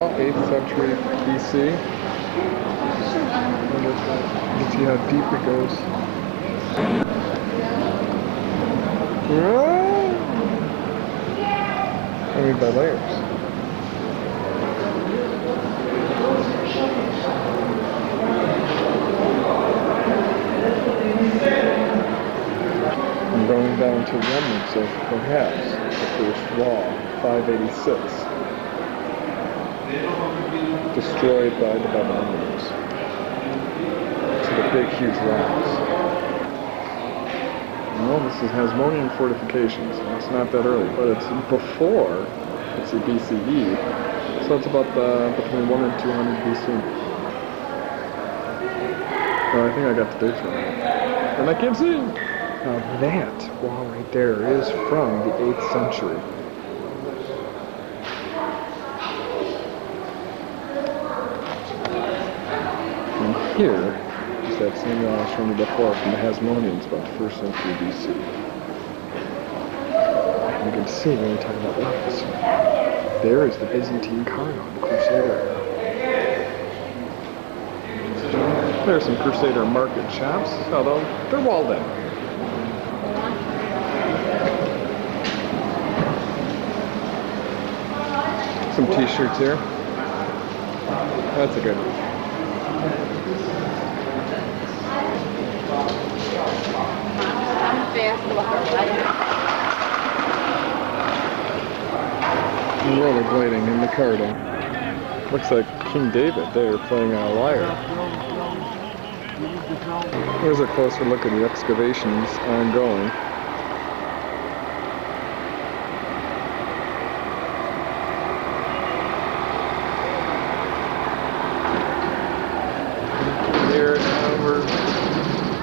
8th century BC. You can see how deep it goes. I mean by layers. I'm going down to remnants of perhaps the first wall, 586. Destroyed by the Babylonians. To the big, huge rocks. Well, this is Hasmonean fortifications. It's not that early, but it's before, let's see, BCE. So it's about between 1 and 200 BC. Well, I think I got the dates wrong. And I can't see! Now that wall right there is from the 8th century. Here is that same wall I was showing you before from the Hasmoneans, about 1st century BC. You can see when we talk about levels. There is the Byzantine Carnon, Crusader. There's some Crusader market shops, although they're walled in. Some t-shirts here. That's a good one. Rollerblading in the Cardo. Looks like King David there playing on a lyre. Here's a closer look at the excavations ongoing. Here now we're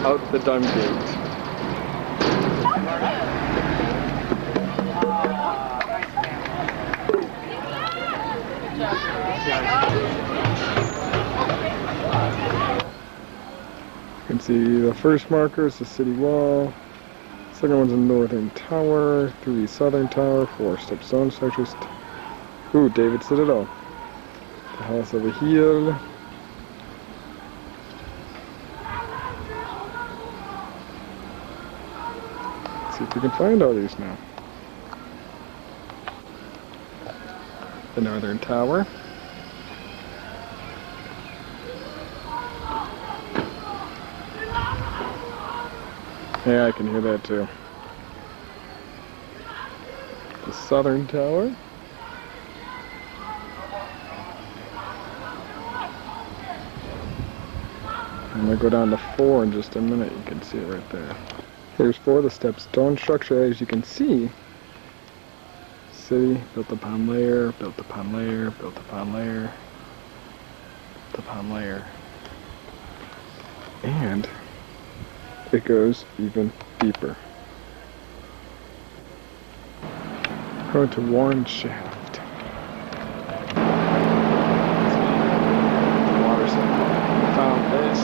out the Dung Gate. You can see the first marker is the city wall, second one's the northern tower, 3 southern tower, 4 stone structures. Ooh, David Citadel. The house over here. Let's see if we can find all these now. The northern tower. Yeah, I can hear that too. The southern tower. I'm going to go down to 4 in just a minute. You can see it right there. Here's 4, the stepstone structure. As you can see, city built upon layer, built upon layer, built upon layer, built upon layer. And it goes even deeper. Going to Warren Shaft. Water sample. We found this,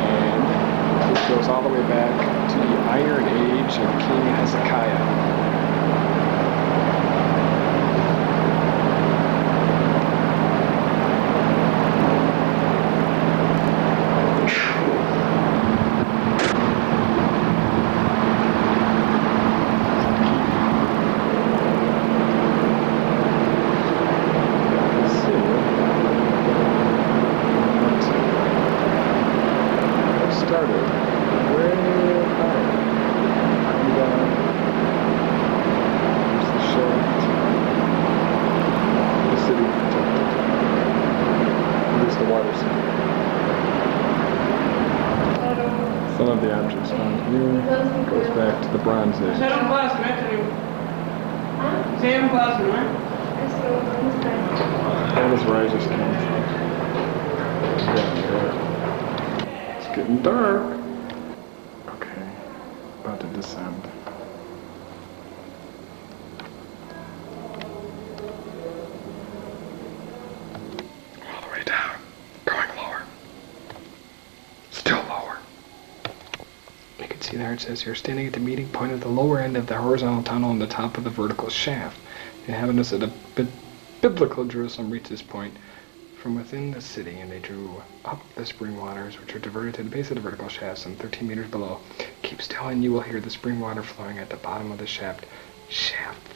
and this goes all the way back to the Iron Age of King Hezekiah. Some of the objects found here goes back to the Bronze Age. That is where I just came from. It's getting dark. Okay, about to descend. All the way down, going lower. Still lower. You can see there it says you're standing at the meeting point of the lower end of the horizontal tunnel on the top of the vertical shaft. The inhabitants at a Biblical Jerusalem reached this point from within the city, and they drew up the spring waters, which are diverted to the base of the vertical shaft, some 13 meters below. Keep still, and you will hear the spring water flowing at the bottom of the shaft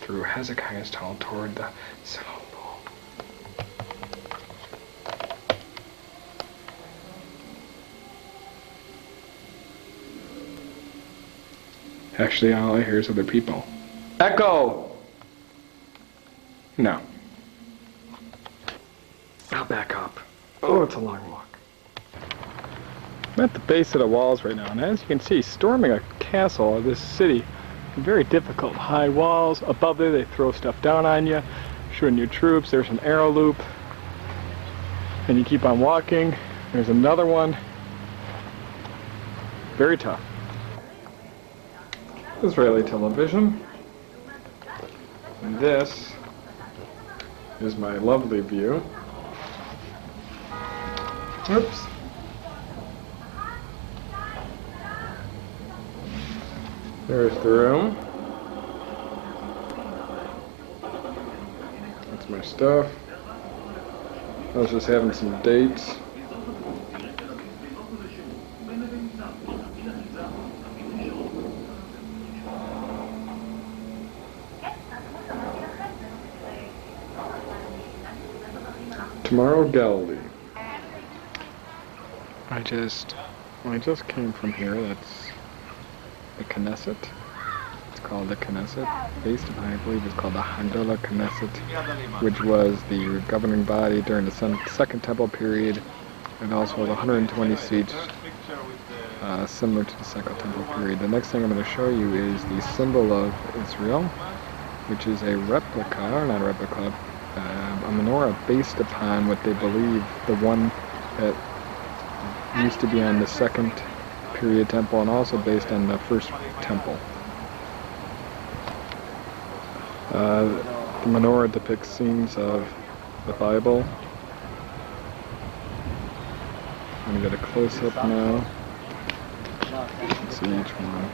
through Hezekiah's tunnel toward the Siloam pool. Actually, all I hear is other people. Echo! No. I'll back up. Oh, it's a long walk. I'm at the base of the walls right now, and as you can see, storming a castle of this city is very difficult. High walls. Above there, they throw stuff down on you, shooting your troops. There's an arrow loop. And you keep on walking. There's another one. Very tough. Israeli television. And this is my lovely view. Oops. There's the room. That's my stuff. I was just having some dates. Tomorrow, Galilee. I just came from here. That's the Knesset. It's called the Knesset. Based upon, I believe it's called the Hagolah Knesset, which was the governing body during the Second Temple period, and also the 120 seats, similar to the Second Temple period. The next thing I'm going to show you is the symbol of Israel, which is a replica, or not a replica, a menorah based upon what they believe the one that used to be on the Second period temple, and also based on the First Temple. The menorah depicts scenes of the Bible. I'm going to get a close-up now. Let's see each one.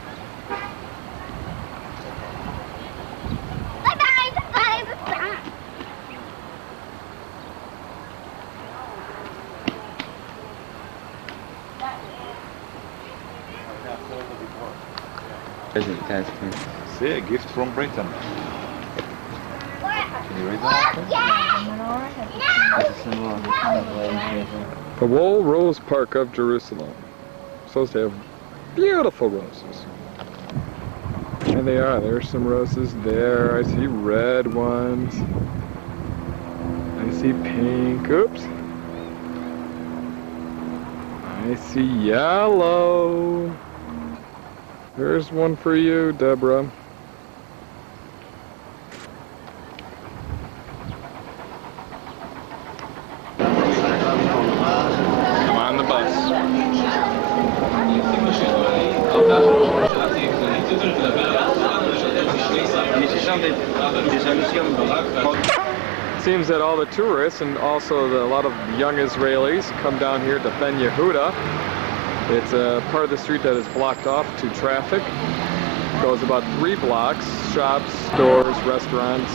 See, a gift from Britain. Can you read that? The Wool Rose Park of Jerusalem. Supposed to have beautiful roses. And they are. There's some roses there. I see red ones. I see pink. Oops. I see yellow. There's one for you, Deborah. I'm on the bus. It seems that all the tourists and also a lot of young Israelis come down here to Ben Yehuda. It's a part of the street that is blocked off to traffic. It goes about 3 blocks, shops, stores, restaurants,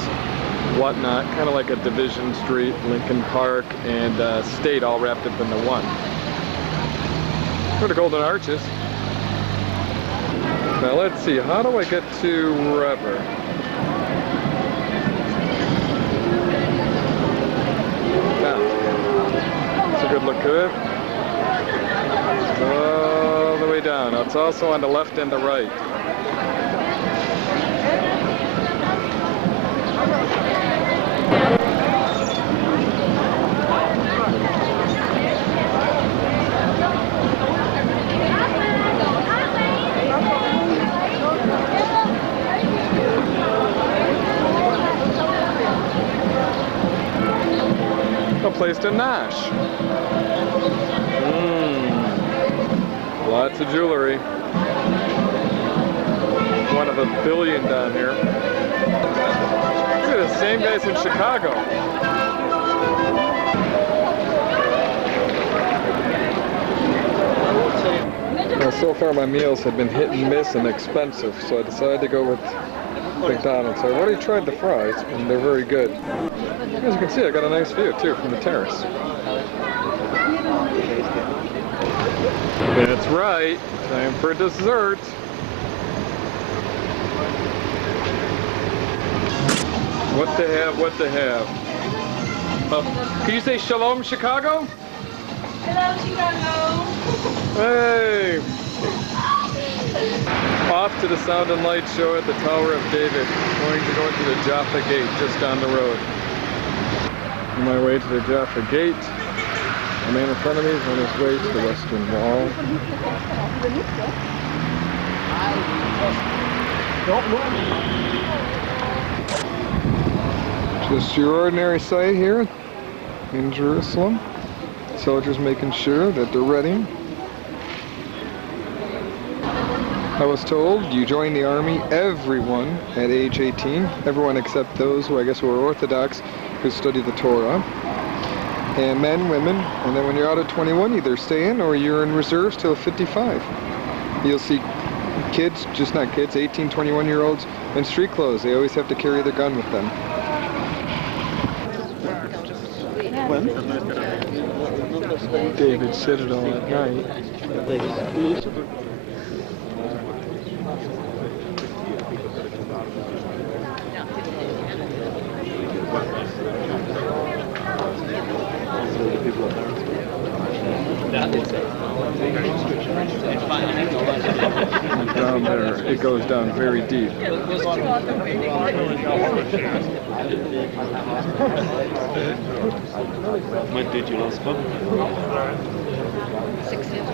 whatnot, kind of like a division street, Lincoln Park, and State all wrapped up into one. For the Golden Arches. Now let's see, how do I get to Rever? That's a good look at it. All the way down. It's also on the left and the right. A place to nosh. Lots of jewelry. One of a billion down here. Look at the same guys in Chicago. Well, so far my meals have been hit and miss and expensive, so I decided to go with McDonald's. I already tried the fries, and they're very good. As you can see, I got a nice view, too, from the terrace. That's right. Time for dessert. What to have, what to have. Can you say Shalom, Chicago? Hello, Chicago. Hey! Off to the Sound and Light show at the Tower of David. Going to go into the Jaffa Gate just down the road. On my way to the Jaffa Gate. The man in front of me is on his way to the Western Wall. Just your ordinary sight here in Jerusalem. Soldiers making sure that they're ready. I was told you join the army, everyone at age 18, everyone except those who I guess were Orthodox, who study the Torah, and men, women, and then when you're out at 21, either stay in or you're in reserves till 55. You'll see kids, just not kids, 18, 21-year-olds in street clothes. They always have to carry their gun with them. David Citadel at night. Down there, it goes down very deep. When did you last come? 6 years.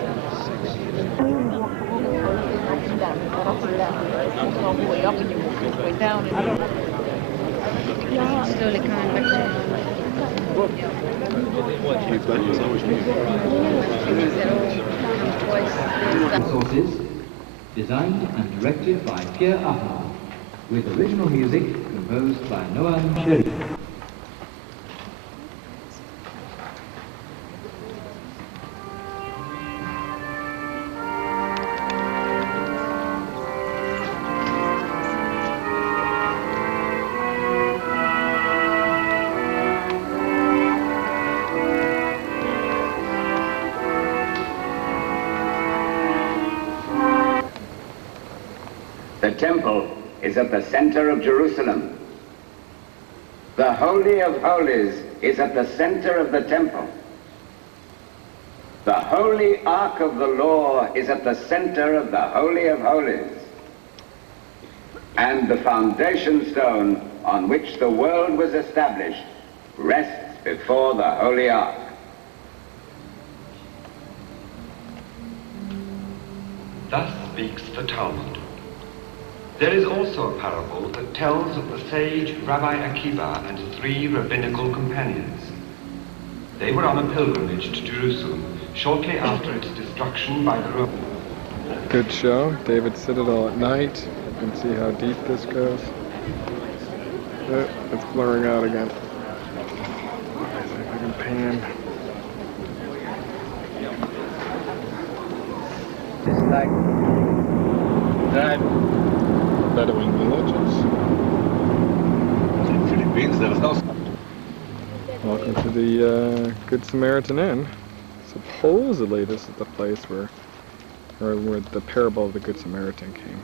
Slowly coming back Sources, designed and directed by Pierre Arnaud, with original music composed by Noam Sherry. The temple is at the center of Jerusalem. The Holy of Holies is at the center of the temple. The Holy Ark of the Law is at the center of the Holy of Holies. And the foundation stone on which the world was established rests before the Holy Ark. Thus speaks the Talmud. There is also a parable that tells of the sage Rabbi Akiva and 3 rabbinical companions. They were on a pilgrimage to Jerusalem shortly after its destruction by the Romans. Good show. David Citadel at night. You can see how deep this goes. It's blurring out again. Let's see if I can pan. It's like that. Bedouin villages. In Philippines, there's no. Welcome to the Good Samaritan Inn. Supposedly this is the place where the parable of the Good Samaritan came.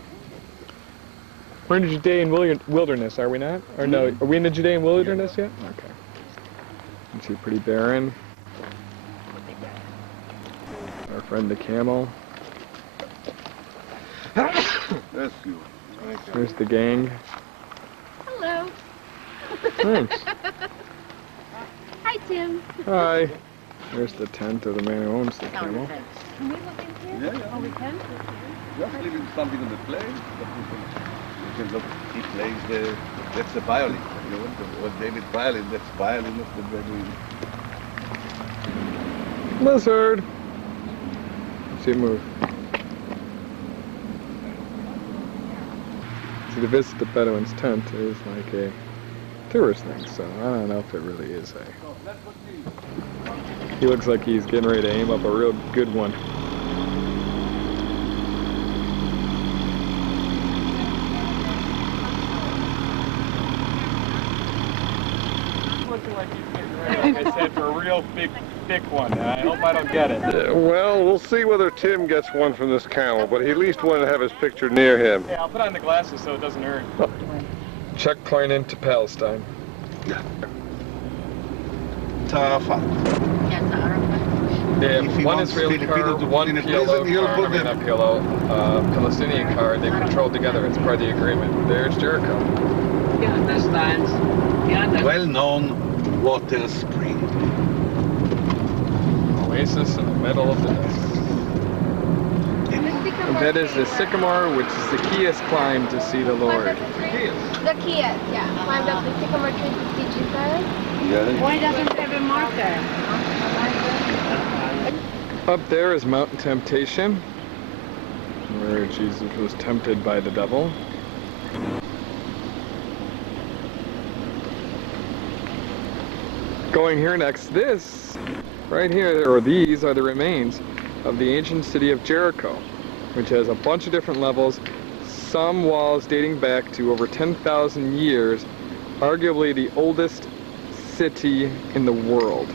We're in the Judean wilderness, are we not? Or no, are we in the Judean wilderness yet? Okay. You can see pretty barren. Our friend the camel. That's good. Here's the gang. Hello. Thanks. Hi, Tim. Hi. There's the tent of the man who owns the camel. Can we look in here? Yeah. Oh, we can? Just leaving something on the plate. You can look. He plays the. That's the violin. You know what David violin? That's violin of the Bedouin. Lizard. See it move. See, to visit the Bedouin's tent is like a tourist thing, so I don't know if it really is a... He looks like he's getting ready to aim up a real good one. guys said for a real big, thick one, and I hope I don't get it. Well, we'll see whether Tim gets one from this camel, but he at least wanted to have his picture near him. Yeah, I'll put on the glasses so it doesn't hurt. Checkpoint into Palestine. Arafat. Yeah, If he one wants Israeli Filipino car, to one put in a PLO prison, he'll car, put I mean them. not PLO, Palestinian car, they control together. It's part of the agreement. There's Jericho. He understands. Well-known water spring. Oasis in the middle of the desert. And that is the sycamore, which is the keyest climb to see the Lord. The Kias, yeah. Climbed up the sycamore tree to see Jesus. Why doesn't it have a marker? Up there is Mount Temptation, where Jesus was tempted by the devil. Going here next, this, right here, or these are the remains of the ancient city of Jericho, which has a bunch of different levels, some walls dating back to over 10,000 years, arguably the oldest city in the world.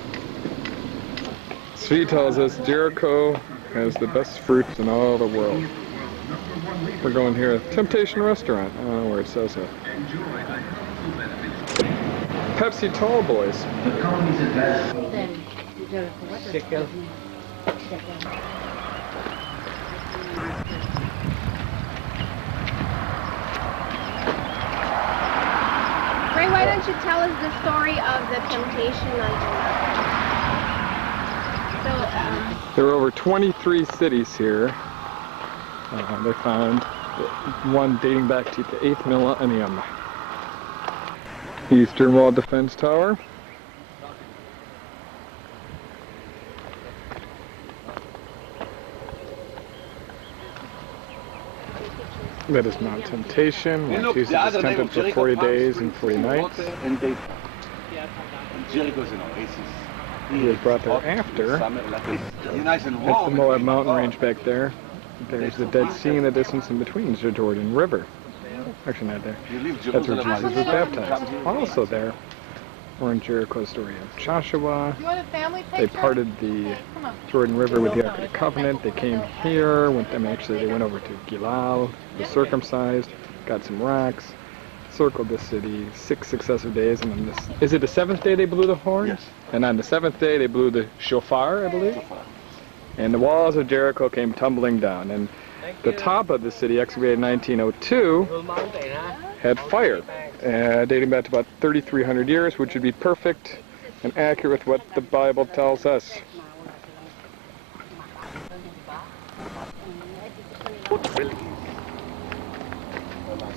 Svi tells us Jericho has the best fruits in all the world. We're going here at Temptation Restaurant. I don't know where it says it. Pepsi Tall Boys. Sickle. Ray, why don't you tell us the story of the temptation There are over 23 cities here. They found one dating back to the 8th millennium. Eastern Wall Defense Tower. That is Mount Temptation, where Jesus was tempted for 40 days and 40 nights. Jericho's an oasis. He was brought there after. That's the Moab mountain range back there. There's the Dead Sea in the distance in between. There's the Jordan River. Actually not there. That's where Jesus was baptized. Also there, we're in Jericho's story of Joshua. They parted the Jordan River with the Ark of the Covenant. They came here. They went over to Gilgal, were circumcised, got some rocks, circled the city 6 successive days, and then is it the 7th day they blew the horn? Yes. And on the 7th day they blew the shofar, I believe. And the walls of Jericho came tumbling down. And the top of the city, excavated in 1902, had fire, dating back to about 3,300 years, which would be perfect and accurate with what the Bible tells us.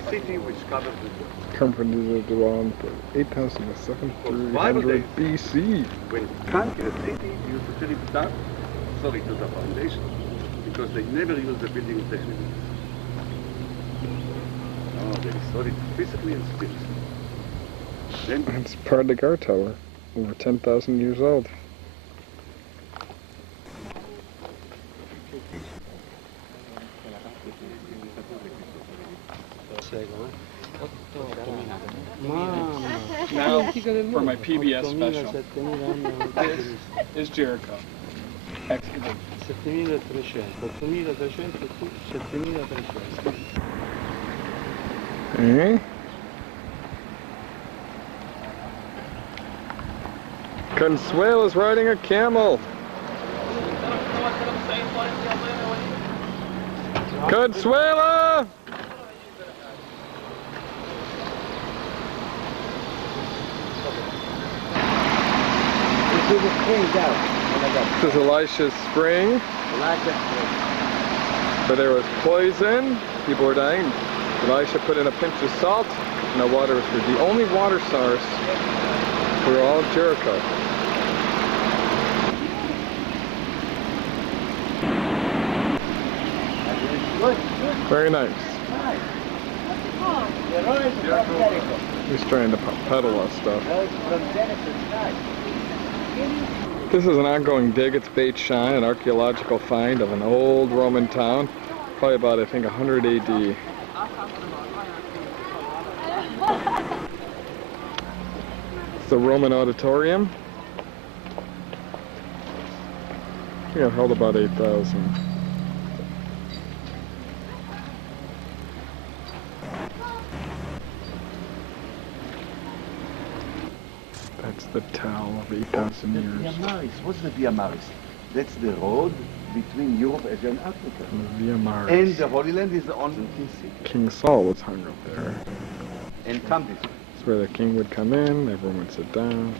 City which covered Come from around 8,700 BC. when conquered a city, you used to fill it up, sorry, to the foundation, because they never used the building technique. Oh, they restored it physically and spiritually. Then It's part of the guard tower, over 10,000 years old. Now, for my PBS special, this is Jericho. Excavated. 7.300. Eh? Consuela's riding a camel. Consuela! This is Elisha's spring. But there was poison. People were dying. Elisha put in a pinch of salt, and the water was the only water source for all of Jericho. Very nice. He's trying to peddle us stuff. This is an ongoing dig. It's Beit Shan, an archaeological find of an old Roman town, probably about, I think, 100 AD. It's the Roman Auditorium. Yeah, it held about 8,000. That's the towel of 8,000 years. Via Maris. What's the Via Maris? That's the road between Europe, Asia, and Africa. The Via Maris. And the Holy Land is on King Saul was hung up there. and Campus. It's where the king would come in, everyone would sit down.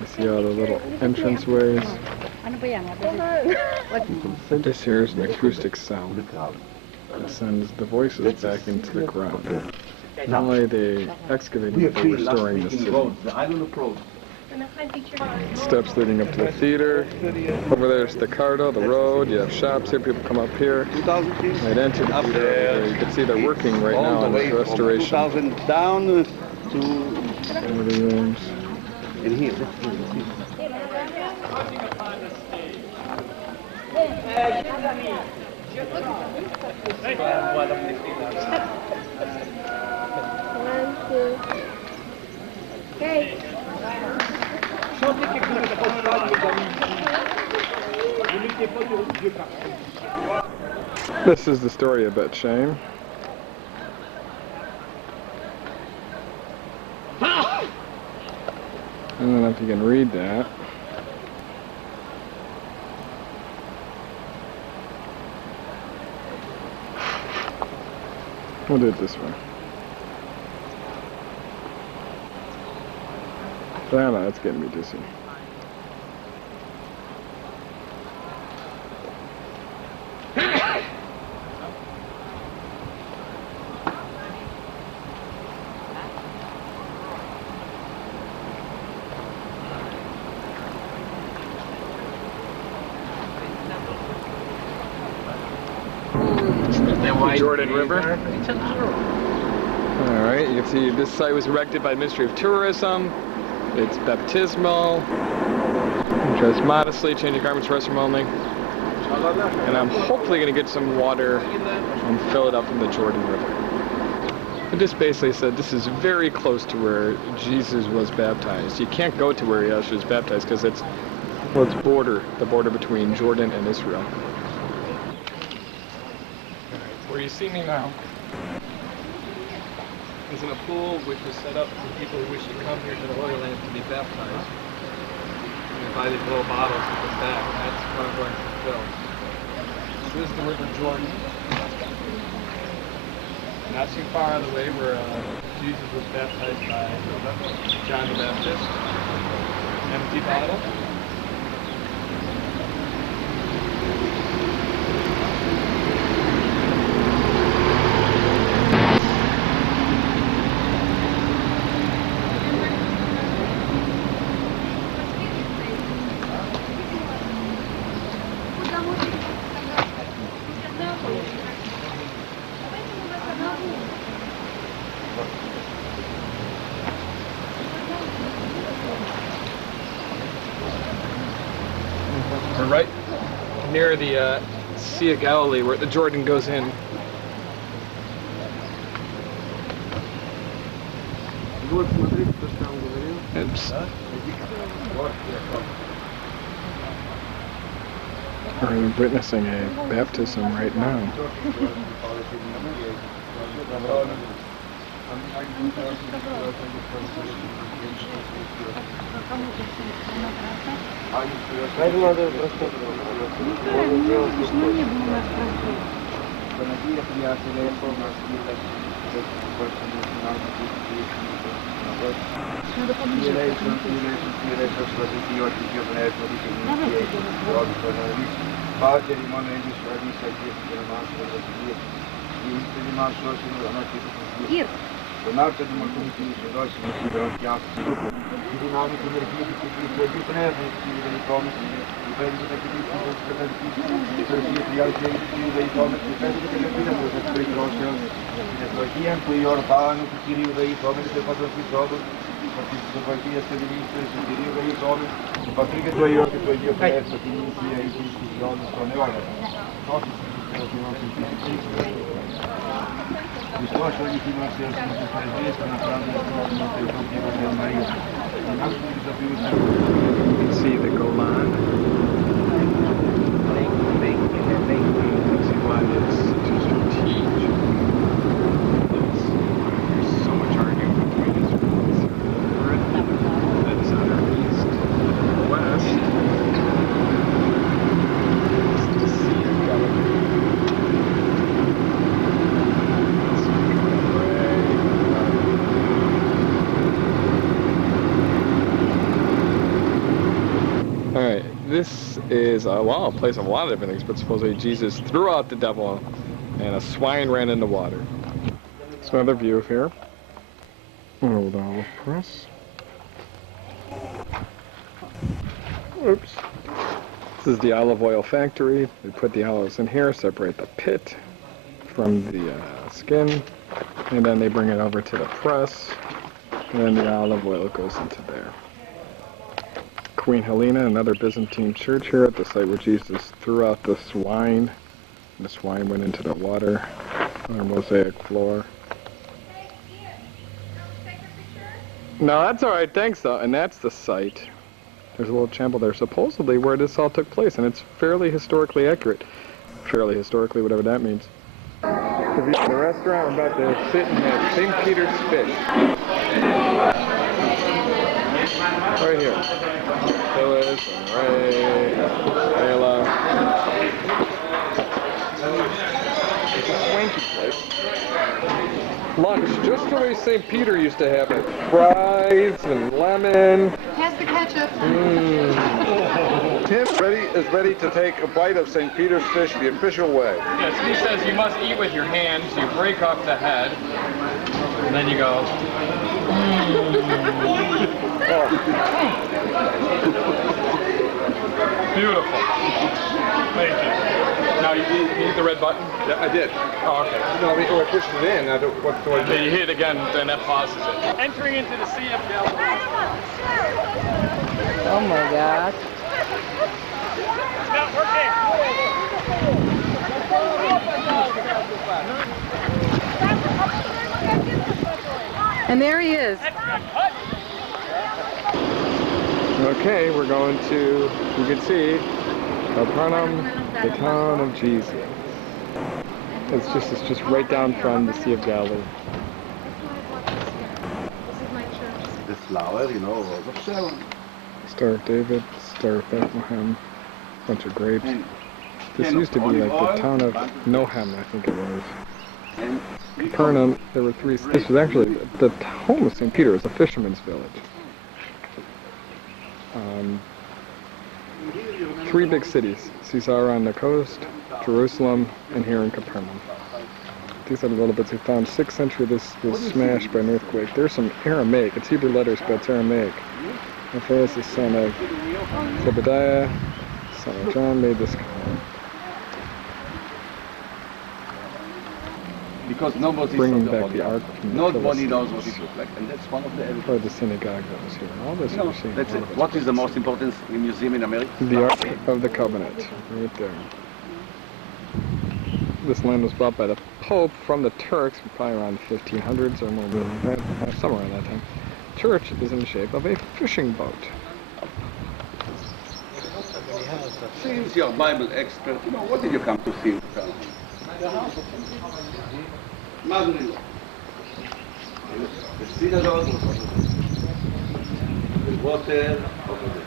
You see all the little entranceways. This here is an acoustic sound that sends the voices back into the ground. Not only are they excavating, but they're restoring the city. The island approach. Steps leading up to the theater. Over there's the Cardo, the road. You have shops here. People come up here. 2,000 feet. Right into the Up theater. there. You can see they're working right All now the on way this from restoration. 2,000 down to Meeting rooms. in here. One, two. Okay. This is the story of Bet Shame. I don't know if you can read that. We'll do it this way. I don't know, that's getting me dizzy. The Jordan River. Alright, you can see this site was erected by the Ministry of Tourism. It's baptismal. Dress modestly, change your garments, restroom only. And I'm hopefully going to get some water and fill it up from the Jordan River. It just basically said this is very close to where Jesus was baptized. You can't go to where he actually was baptized because it's the border between Jordan and Israel. Where you see me now is in a pool which was set up for people who wish to come here to the Holy Land to be baptized. You buy these little bottles and come back, and that's what I'm going to fill. This is the River Jordan. Not too far out of the way where Jesus was baptized by John the Baptist. Empty bottle. We're right near the Sea of Galilee where the Jordan goes in. Oops. We're witnessing a baptism right now. You can see the Golan. Alright, this is a place of a lot of different things, but supposedly Jesus threw out the devil and a swine ran into water. So another view of here. Old olive press. Oops. This is the olive oil factory. They put the olives in here, separate the pit from the skin, and then they bring it over to the press, and then the olive oil goes into there. Queen Helena, another Byzantine church here at the site where Jesus threw out the swine. The swine went into the water on a mosaic floor. No, that's alright, thanks though. And that's the site. There's a little chapel there supposedly where this all took place, and it's fairly historically accurate. Fairly historically, whatever that means. In the restaurant, we're about to sit and have St. Peter's fish. Right here. Phyllis, Ray, Ayla. It's a swanky place. Lunch, just the way St. Peter used to have it. Fries and lemon. Pass the ketchup. Tim is ready to take a bite of St. Peter's fish the official way. Yes, he says you must eat with your hands. You break off the head, and then you go. Beautiful. Thank you. Now you hit the red button? Yeah, I did. Oh, okay. No, I mean, I pushed it in. What do I do? Then you hit it again, then that pauses it. Entering into the Sea of Galilee. Oh my gosh. It's not working. And there he is. Okay, we're going to, you can see, Capernaum, the town of Jesus. It's just right down from the Sea of Galilee. The flower, you know, Rose of Sharon. Star of David, Star of Bethlehem, bunch of grapes. This used to be like the town of Nohem, I think it was. Capernaum, there were three, this was actually the home of St. Peter, it was a fisherman's village. Three big cities, Caesarea on the coast, Jerusalem, and here in Capernaum. These are the little bits we found. 6th century, this was smashed by an earthquake. There's some Aramaic, it's Hebrew letters, but it's Aramaic. Matthias, the son of Zebediah, son of John, made this. Because nobody Bringing back the ark from the nobody knows what Philistines. it looks like, and that's one of the evidence. Or the synagogue that was here. All this No, we're seeing. that's all it. of it's What is the most important museum in America? The Ark of the Covenant, right there. This land was bought by the Pope from the Turks, probably around the 1500s or more, somewhere around that time. Church is in the shape of a fishing boat. Since you're a Bible expert, you know, what did you come to see? The house of mother-in-law. The synagogue was over there. The water over there.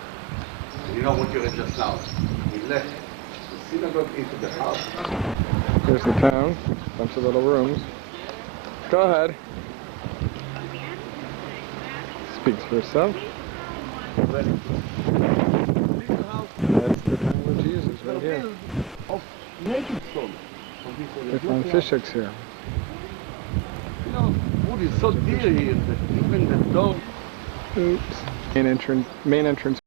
And you know what you read just now? We left the synagogue into the house. Here's the town, bunch of little rooms. Go ahead. Speaks for itself. That's the town of Jesus right here. Of naked stone. They found fish hooks here. You know, wood is so dear here that even the dog. Oops. Main entrance